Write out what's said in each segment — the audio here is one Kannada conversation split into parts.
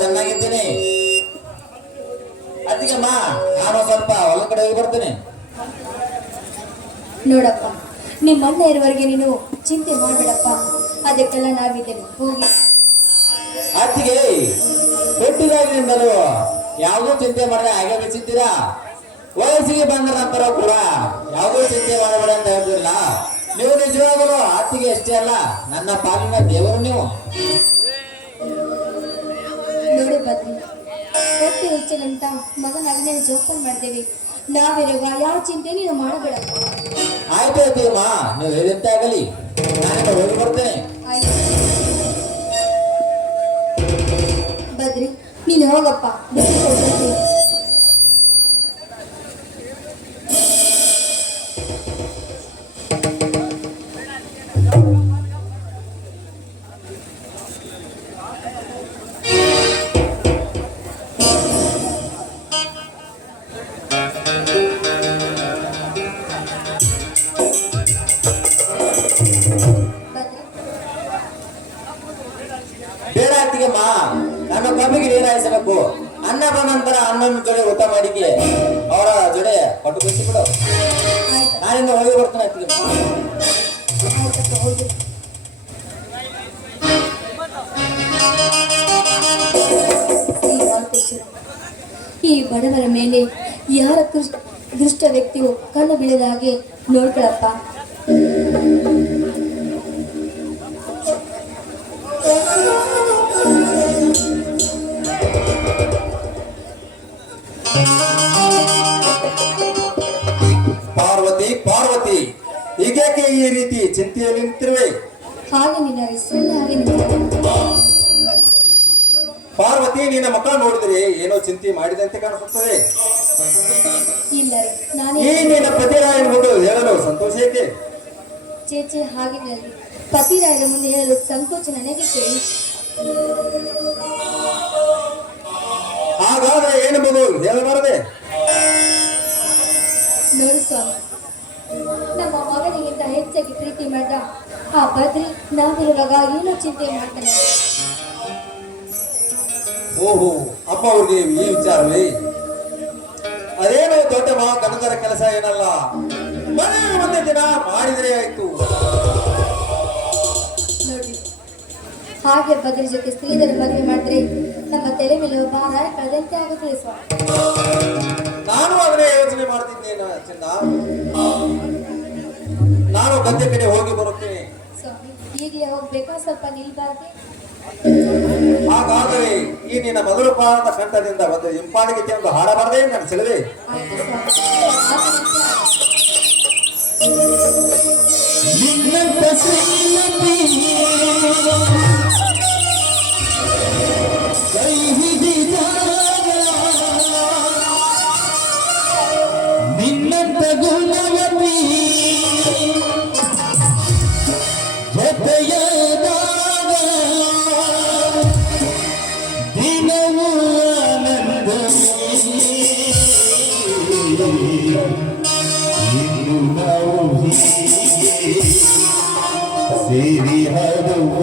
ಚೆನ್ನಾಗಿದ್ದೀನಿ ಅತ್ತಿಗೆಮ್ಮ, ನಾನು ಸ್ವಲ್ಪ ಹೊಲ ಕಡೆ ಹೋಗಿ ಬರ್ತೇನೆ. ನೋಡಪ್ಪ, ನಿಮ್ಮ ಅಣ್ಣ ಇರುವವರೆಗೆ ನೀನು ಚಿಂತೆ ಮಾಡಬೇಡಪ್ಪ, ಅದಕ್ಕೆಲ್ಲ ನಾವಿದ್ದೇವೆ, ಹೋಗಿ. ಅತ್ತಿಗೆ ಹುಟ್ಟಿದಾಗಿನಿಂದಲೂ ಯಾವುದೂ ಚಿಂತೆ ಮಾಡದೆ ಹಾಗೆ ಬೆಚ್ಚಿದ್ದೀರಾ. ವಯಸ್ಸಿಗೆ ಬಂದ ನಂತರ ಕೂಡ ಯಾವುದೂ ಚಿಂತೆ ಮಾಡಬೇಡ ಅಂತ ಹೇಳ್ತಿರಲ್ಲ. ನೀವು ನಿಜವಾಗಲೂ ಅತ್ತಿಗೆ ಅಷ್ಟೇ ಅಲ್ಲ, ನನ್ನ ಪಾಲಿನ ದೇವರು ನೀವು. ನೋಡಿ ಬದ್ರಿ, ವ್ಯಕ್ತಿ ಹುಚ್ಚನಂತ ಮಗನಾಗಿ ನೀನು ಜೋಪಾನ ಮಾಡ್ತೇವೆ. ನಾವಿರುವಾಗ ಯಾವ ಚಿಂತೆ ನೀನು ಮಾಡಬೇಡ. ಆಯ್ತು ಅತ್ತಿಗೆಮ್ಮ, ನೀವು ಹೇಳಿದಂತೆ ಆಗಲಿ. ನಾನು ಹೋಗಿ ಬರ್ತೇನೆ. ಬದ್ರಿ, ನೀನು ಹೋಗಪ್ಪ. ಬೇಡ ಅತ್ತಿಗೆಮ್ಮ, ನನ್ನ ಕಬ್ಬಿಗೆ ನೀರು ಹಾಯಿಸಬೇಕು. ಅನ್ನ ಬಂದ ನಂತರ ಅಣ್ಣನ ಜೊತೆ ಊಟ ಮಾಡಿಕೆ ಅವರ ಜೊತೆ ಪಟ್ಟು ಬಿಡು. ನಾನಿಂದ ಹೋಗಿ ಬರ್ತೇನೆ ಅತ್ತಿಗೆಮ್ಮ. ಈ ಬಡವರ ಮೇಲೆ ಯಾರ ದುಷ್ಟ ವ್ಯಕ್ತಿಯು ಕಣ್ಣು ಬೀಳದ ಹಾಗೆ ನೋಡ್ಕೊಳಪ್ಪ. ಪಾರ್ವತಿ, ಪಾರ್ವತಿ, ಹೀಗೇಕೆ ಈ ರೀತಿ ಚಿಂತೆಯಲ್ಲಿ ನಿಂತಿರುವೆ? ಹಾಗೆ ನಿನ್ನ ಹೆಸರನ್ನ ಹಾಗೆ ನಿಂತಿರುವೆ. ಪಾರ್ವತಿ, ನಿನ್ನ ಮಕ್ಕ ನೋಡಿದ್ರೆ ಏನೋ ಚಿಂತೆ ಮಾಡಿದಂತೆ ಕಾಣಿಸುತ್ತದೆ. ಇಲ್ಲ ರೀ, ನಾನೇ ಈ ನಿನ್ನ ಪತಿರಾಯನ ಮುಂದೆ ಹೇಳಲು ಸಂತೋಷ ಏಕೆ? ಚೇಚೆ ಹಾಗಿನಲ್ಲಿ ಪತಿರಾಯರ ಮುಂದೆ ಹೇಳಲು ಸಂಕೋಚ ನನಗೆ ಕೇಳಿ. ಹಾಗಾದ್ರೆ ಏನು ಮಗು ಹೇಳಬಾರದೆ? ನೋಡಿ ಸ್ವಾಮಿ, ನಮ್ಮ ಮಗನಿಗಿಂತ ಹೆಚ್ಚಾಗಿ ಪ್ರೀತಿ ಮಾಡಿದ ಆ ಬದ್ರಿ ನಾವಿರುವಾಗ ಏನೋ ಚಿಂತೆ ಮಾಡ್ತಾನೆ. ಓಹೋ, ಅಪ್ಪ ಅವ್ರಿಗೆ ಈ ವಿಚಾರವೇ? ಅದೇನೋ ದೊಡ್ಡ ಮಹಾ ಕನಕರ ಕೆಲಸ ಏನಲ್ಲ, ಮನೆಗೆ ಒಂದೇ ದಿನ ಮಾಡಿದ್ರೆ ಆಯ್ತು. ನೋಡಿ, ಹಾಗೆ ಬದ್ರಿ ಜೊತೆ ಸ್ತ್ರೀಧರ ಮದುವೆ ಮಾಡಿದ್ರೆ ನಮ್ಮ ತಲೆ ಮೇಲೆ ಭಾರ ಕಳೆದಂತೆ ಆಗುತ್ತದೆ ಸ್ವಾಮಿ. ನಾನು ಅದನ್ನೇ ಯೋಚನೆ ಮಾಡ್ತಿದ್ದೇನೆ ಚಿನ್ನ. ನಾನು ಗದ್ದೆ ಕಡೆ ಹೋಗಿ ಬರುತ್ತೇನೆ. ಸ್ವಾಮಿ, ಈಗಲೇ ಹೋಗ್ಬೇಕಾ? ಸ್ವಲ್ಪ ನಿಲ್ಬಾರ್ದೆ? ಹಾಗಾದರೆ ಈ ನಿನ್ನ ಮೊದಲು ಪಾದ ಕಂಠದಿಂದ ಒಂದು ಇಂಪಾಡಿಗೆ ಎಂದು ಹಾಡಬಾರದೆ ನನ್ನ ಚೆಲುವೆ? ನಿನ್ನಂತ ಗುಣವತಿ ಜೊತೆಯಾದಾಗ ದಿನವೂ ಆನಂದವೇ. ಇನ್ನು ನಾವು ಹೀಗೆ ಸೇರಿ ಹರುವ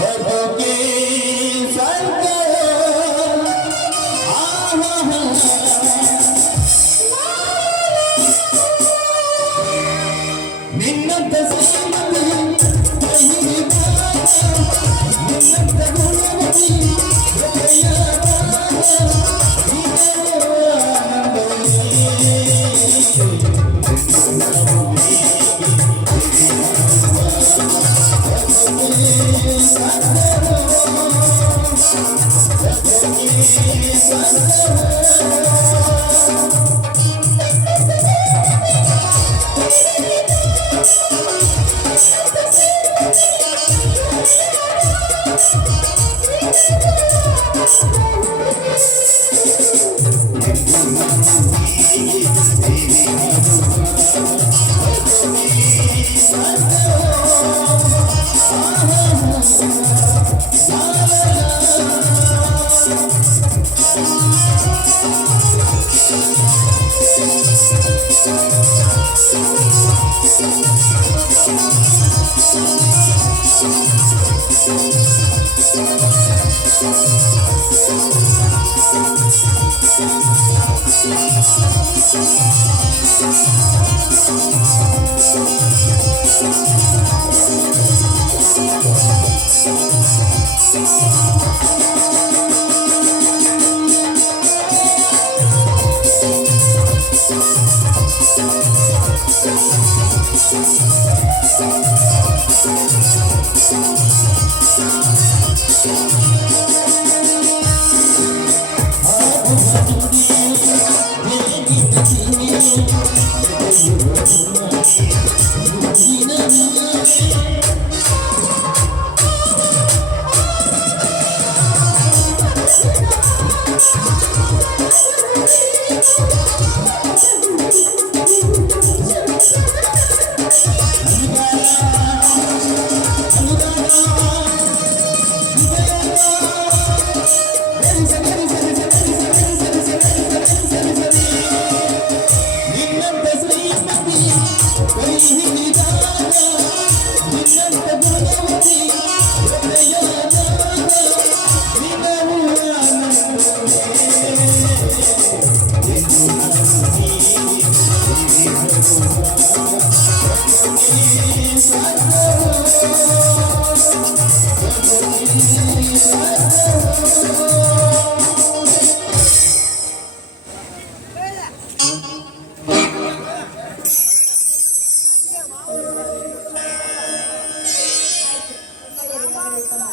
ಬದುಕೆ ಸಂಕಟ. ನಿನ್ನಂತ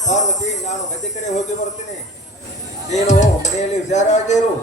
ಪಾರ್ವತಿ, ನಾನು ಗದ್ದೆ ಕಡೆ ಹೋಗಿ ಬರ್ತೀನಿ. ನೀನು ಮನೆಯಲ್ಲಿ ಹುಷಾರಾಗಿರು.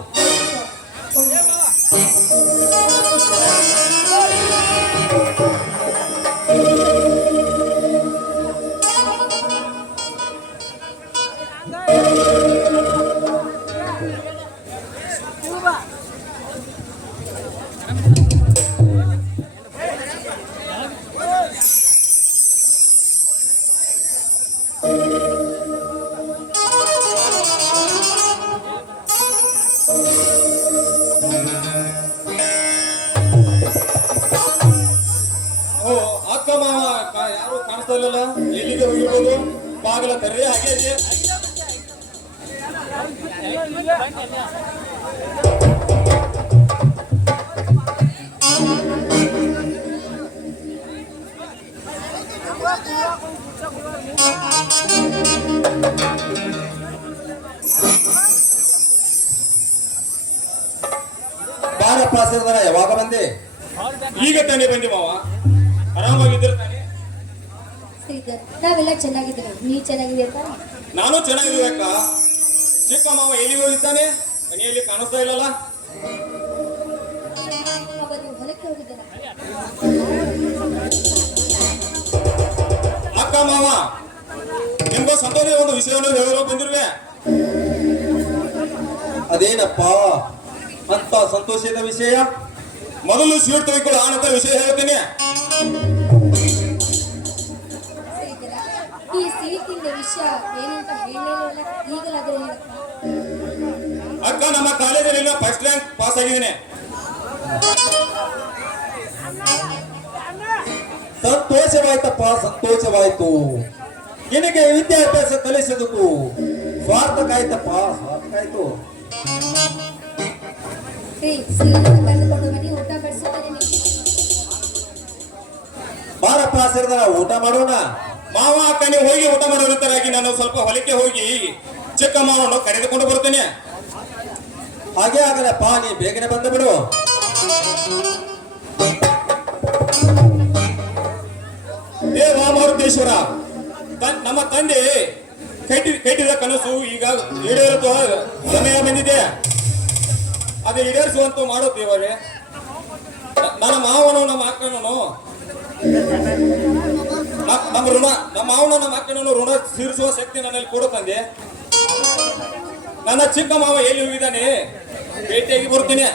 ಅಕ್ಕ ಮಾವ ಯಾರು ಕಾಣಿಸ್ತಾ ಇಲ್ಲಲ್ಲ, ಎಲ್ಲಿಗೆ ಹೋಗಿರ್ಬೋದು? ಬಾಗಿಲ ತೆರೆ ಹಾಗೆ ಇದೆ. ಬಾರಪ್ಪ ಸೇರ್ದಾರ, ಯಾವಾಗ ಬಂದೆ? ಈಗ ತಾನೇ ಬಂದೆ ಮಾವ. ಆರಾಮಾಗಿದ್ದೀರ ತಾನೆ? ಶ್ರೀಧರ್, ನಾವೆಲ್ಲ ಚೆನ್ನಾಗಿದ್ದೇವೆ. ನೀ ಚೆನ್ನಾಗಿದ್ದೀಯ ತಾನೆ? ನಾನು ಚೆನ್ನಾಗಿದ್ದೀವಿ ಅಕ್ಕ. ಚಿಕ್ಕ ಮಾವ ಎಲ್ಲಿಗೆ ಹೋಗಿದ್ದಾನೆ? ಮನೆಯಲ್ಲಿ ಕಾಣಿಸ್ತಾ ಇಲ್ಲಲ್ಲ. ಅವರು ಹೊಲಕ್ಕೆ ಹೋಗಿದ್ದಾರ. ಅಕ್ಕ ಮಾವ, ನಿಮ್ಗೂ ಸಂತೋಷ ಒಂದು ವಿಷಯವನ್ನು ಹೇಳಲು ಬಂದಿರುವೆ. ಅದೇನಪ್ಪ ಅಂತ ಸಂತೋಷದ ವಿಷಯ? ಮೊದಲು ಸ್ವೀಟ್ ತೆಗೆದುಕೊಳ್ಳೋ ಆನಂದ ವಿಷಯ ಹೇಳ್ತೀನಿ. ಶ್ರೀಧರ, ಈ ಸಿಹಿತಿಂದ ವಿಷಯ ಏನಂತ ಹೇಳಲಿಲ್ಲ, ಈಗಲಾದರೂ ಹೇಳಪ್ಪ. ಅಕ್ಕ, ನಮ್ಮ ಕಾಲೇಜಲ್ಲಿ ಫಸ್ಟ್ ರ್ಯಾಂಕ್ ಪಾಸ್ ಆಗಿದ್ದೀನಿ. ಸಂತೋಷವಾಯ್ತಪ್ಪ, ಸಂತೋಷವಾಯ್ತು. ನಿನಗೆ ವಿದ್ಯಾಭ್ಯಾಸ ಕಲಿಸಿದಕ್ಕೂ ಸ್ವಾರ್ಥಕ್ಕಾಯ್ತಪ್ಪ, ಸ್ವಾರ್ಥಕ್ಕಾಯ್ತು. ಶ್ರೀಧರ ಕರೆದುಕೊಂಡು ಬನ್ನಿ, ಊಟ ಬಡಿಸುತ್ತಾರೆ ನಿಮಗೆ. ಬಾರಪ್ಪ ಸೇರಿದಾರ, ಊಟ ಮಾಡೋಣ. ಮಾವ ಅಕ್ಕ ನೀವು ಹೋಗಿ ಊಟ ಮಾಡೋರಿದ್ದರಾಗಿ ನಾನು ಸ್ವಲ್ಪ ಹೊಲಕ್ಕೆ ಹೋಗಿ ಚಿಕ್ಕ ಮಾವನನ್ನು ಕರೆದುಕೊಂಡು ಬರ್ತೇನೆ. ಹಾಗೆ ಆಗಲಪ್ಪ, ನೀ ಬೇಗನೆ ಬಂದು ಬಿಡು. ಪರಮೇಶ್ವರ ನಮ್ಮ ತಂದೆ ಕಟ್ಟಿದ ಕನಸು ಈಗ ಈಡೇರುತ್ತೋ ಸಮಯ ಬಂದಿದೆ. ಅದು ಈಡೇರಿಸುವಂತ ಮಾಡೋ ದೇವರೇ. ನನ್ನ ಮಾವನು ನಮ್ಮ ಅಕ್ಕನೂ ನಮ್ಮ ಮಾವನ ನಮ್ಮ ಅಕ್ಕನನ್ನು ಋಣ ತೀರಿಸುವ ಶಕ್ತಿ ನನ್ನಲ್ಲಿ ಕೊಡು ತಂದೆ. ನನ್ನ ಚಿಕ್ಕ ಮಾವ ಎಲ್ಲಿ ಹೋಗಿದ್ದಾನೆ, ಭೇಟಿಯಾಗಿ ಬರ್ತೀನಿ.